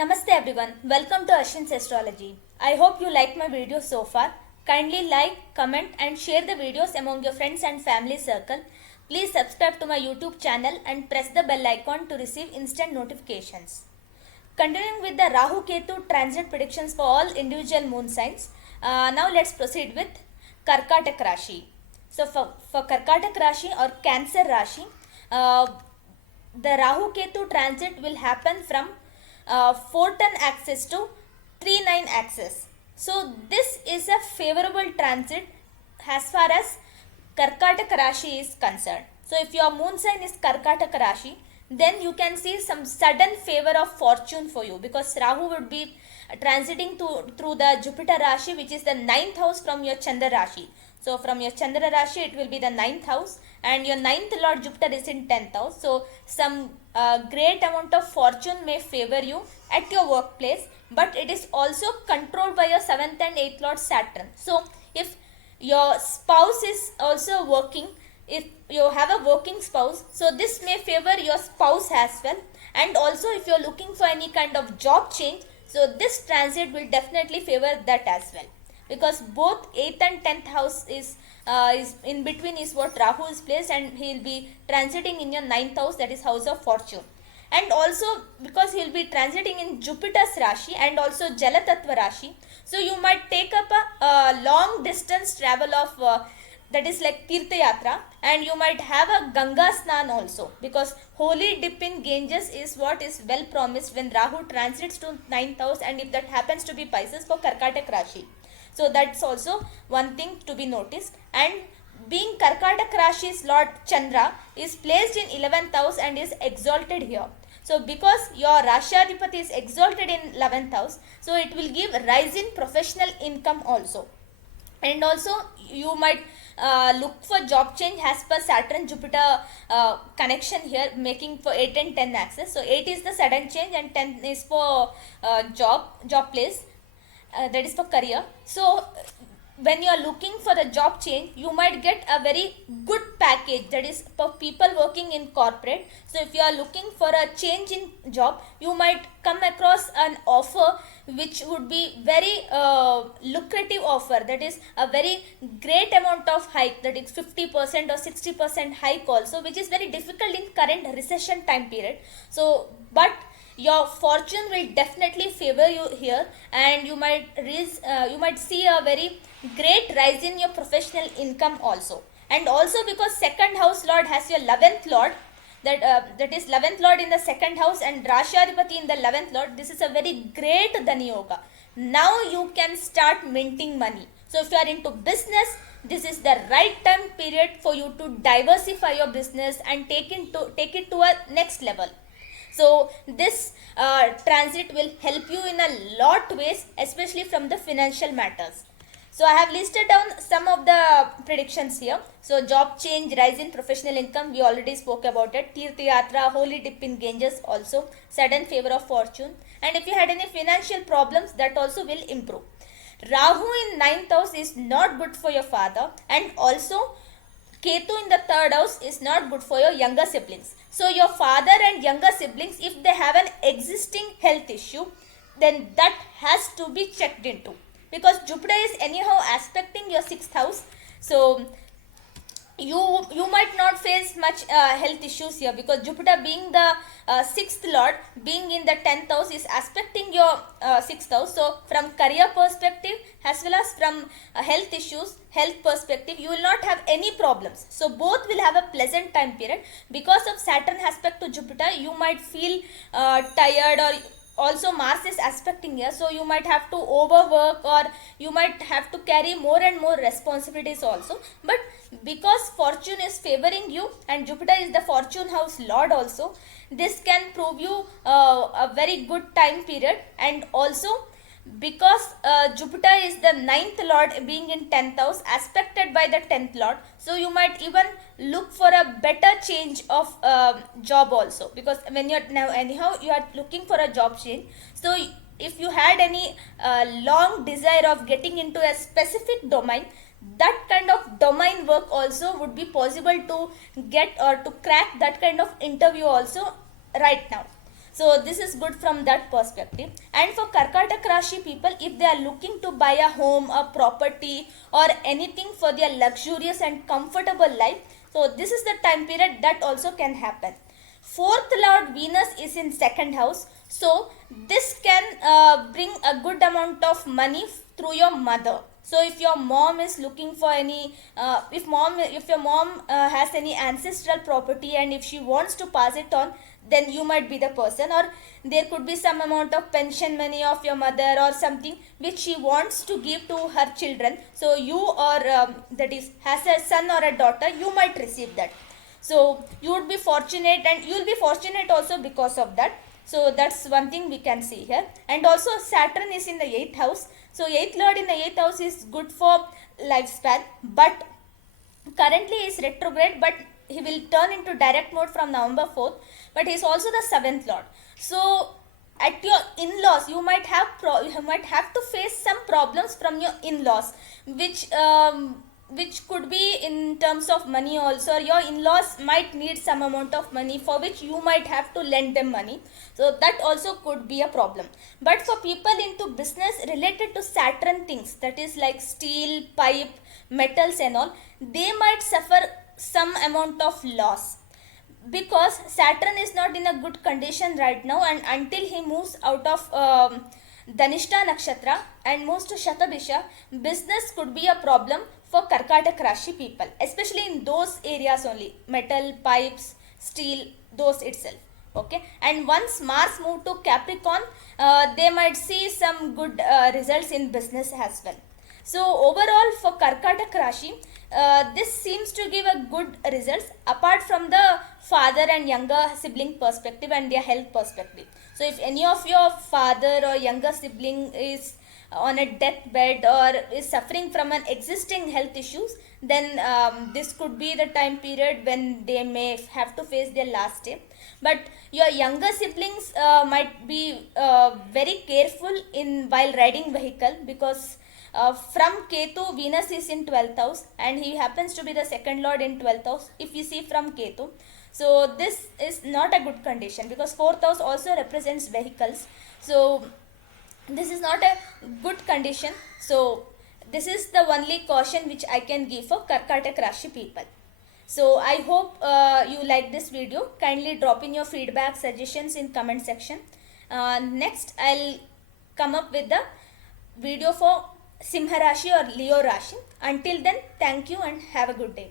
Namaste everyone, welcome to Ashwin's Astrology. I hope you like my videos so far. Kindly like, comment and share the videos among your friends and family circle. Please subscribe to my YouTube channel and press the bell icon to receive instant notifications. Continuing with the Rahu-Ketu Transit predictions for all individual moon signs. Now let's proceed with Karkataka rashi. So for Karkataka rashi or Cancer rashi, the Rahu-Ketu transit will happen from 410 axis to 39 axis. So this is a favorable transit as far as Karkataka rashi is concerned. So if your moon sign is Karkataka rashi, then you can see some sudden favor of fortune for you, because Rahu would be transiting through the Jupiter rashi, which is the 9th house from your Chandra rashi. So from your Chandra rashi it will be the 9th house, and your 9th lord Jupiter is in 10th house. So some great amount of fortune may favor you at your workplace, but it is also controlled by your 7th and 8th lord Saturn. So if your spouse is also working, if you have a working spouse, so this may favor your spouse as well. And also if you are looking for any kind of job change, so this transit will definitely favor that as well, because both 8th and 10th house is in between is what Rahu is placed, and he will be transiting in your 9th house, that is house of fortune. And also because he will be transiting in Jupiter's rashi and also Jalatattva rashi, so you might take up a long distance travel of that is like Tirtha Yatra, and you might have a Ganga Snan also, because holy dip in Ganges is what is well promised when Rahu transits to 9th house, and if that happens to be Pisces for Karkataka rashi. So that's also one thing to be noticed. And being Karkataka rashi's Lord Chandra is placed in 11th house and is exalted here. So because your Rashadipati is exalted in 11th house, so it will give rise in professional income also. And also you might look for job change as per Saturn Jupiter connection here, making for 8 and 10 axis. So 8 is the sudden change and 10 is for job place, that is for career. So when you are looking for a job change, you might get a very good package, that is for people working in corporate. So if you are looking for a change in job, you might come across an offer which would be very lucrative offer, that is a very great amount of hike, that is 50% or 60% hike also, which is very difficult in current recession time period. So but your fortune will definitely favor you here, and you might see a very great rise in your professional income also. And also because second house lord has your 11th lord, that is 11th lord in the second house and Rashadipati in the 11th lord, this is a very great Dhani Yoga. Now you can start minting money. So if you are into business, this is the right time period for you to diversify your business and take it to a next level. So this transit will help you in a lot ways, especially from the financial matters. So I have listed down some of the predictions here. So job change, rise in professional income, we already spoke about it. Tirtha Yatra, holy dip in Ganges also, sudden favor of fortune. And if you had any financial problems, that also will improve. Rahu in 9th house is not good for your father, and also Ketu in the 3rd house is not good for your younger siblings. So your father and younger siblings, if they have an existing health issue, then that has to be checked into, because Jupiter is anyhow aspecting your 6th house. So you might not face much health issues here, because Jupiter being the 6th lord, being in the 10th house, is aspecting your 6th house. So from career perspective as well as from health perspective, you will not have any problems. So both will have a pleasant time period. Because of Saturn aspect to Jupiter, you might feel tired, or also Mars is aspecting here, so you might have to overwork, or you might have to carry more and more responsibilities also. But because fortune is favoring you and Jupiter is the fortune house lord also, this can prove you a very good time period. And also because Jupiter is the 9th lord being in 10th house aspected by the 10th lord, so you might even look for a better change of job also, because when you are now anyhow you are looking for a job change. So if you had any long desire of getting into a specific domain, that kind of domain work also would be possible to get or to crack that kind of interview also right now. So this is good from that perspective. And for Karkataka Rashi people, if they are looking to buy a home, a property, or anything for their luxurious and comfortable life, so this is the time period that also can happen. Fourth lord Venus is in second house, so this can bring a good amount of money through your mother. So if your mom is looking for any if your mom has any ancestral property and if she wants to pass it on, then you might be the person. Or there could be some amount of pension money of your mother or something which she wants to give to her children. So you, or that is has a son or a daughter, you might receive that. So you would be fortunate, and you will be fortunate also because of that. So that's one thing we can see here. And also Saturn is in the 8th house. So 8th lord in the 8th house is good for lifespan, but currently is retrograde, but he will turn into direct mode from November 4th. But he is also the 7th lord. So at your in-laws, you might have to face some problems from your in-laws, which could be in terms of money also. Your in-laws might need some amount of money for which you might have to lend them money. So that also could be a problem. But for people into business related to Saturn things, that is like steel, pipe, metals and all, they might suffer some amount of loss, because Saturn is not in a good condition right now, and until he moves out of Dhanishta Nakshatra and moves to Shatabisha, business could be a problem for Karkataka Rashi people, especially in those areas only, metal, pipes, steel, those itself. Okay, and once Mars move to Capricorn, they might see some good results in business as well. So overall for Karkataka Rashi, this seems to give a good results apart from the father and younger sibling perspective and their health perspective. So if any of your father or younger sibling is on a deathbed or is suffering from an existing health issues, then this could be the time period when they may have to face their last day. But your younger siblings might be very careful in while riding vehicle, because from Ketu, Venus is in 12th house and he happens to be the second lord in 12th house if you see from Ketu. So this is not a good condition, because 4th house also represents vehicles. So this is not a good condition. So this is the only caution which I can give for Karkataka Rashi people. So I hope you like this video. Kindly drop in your feedback, suggestions in comment section. Next I'll come up with the video for Simha Rashi or Leo Rashi. Until then, thank you and have a good day.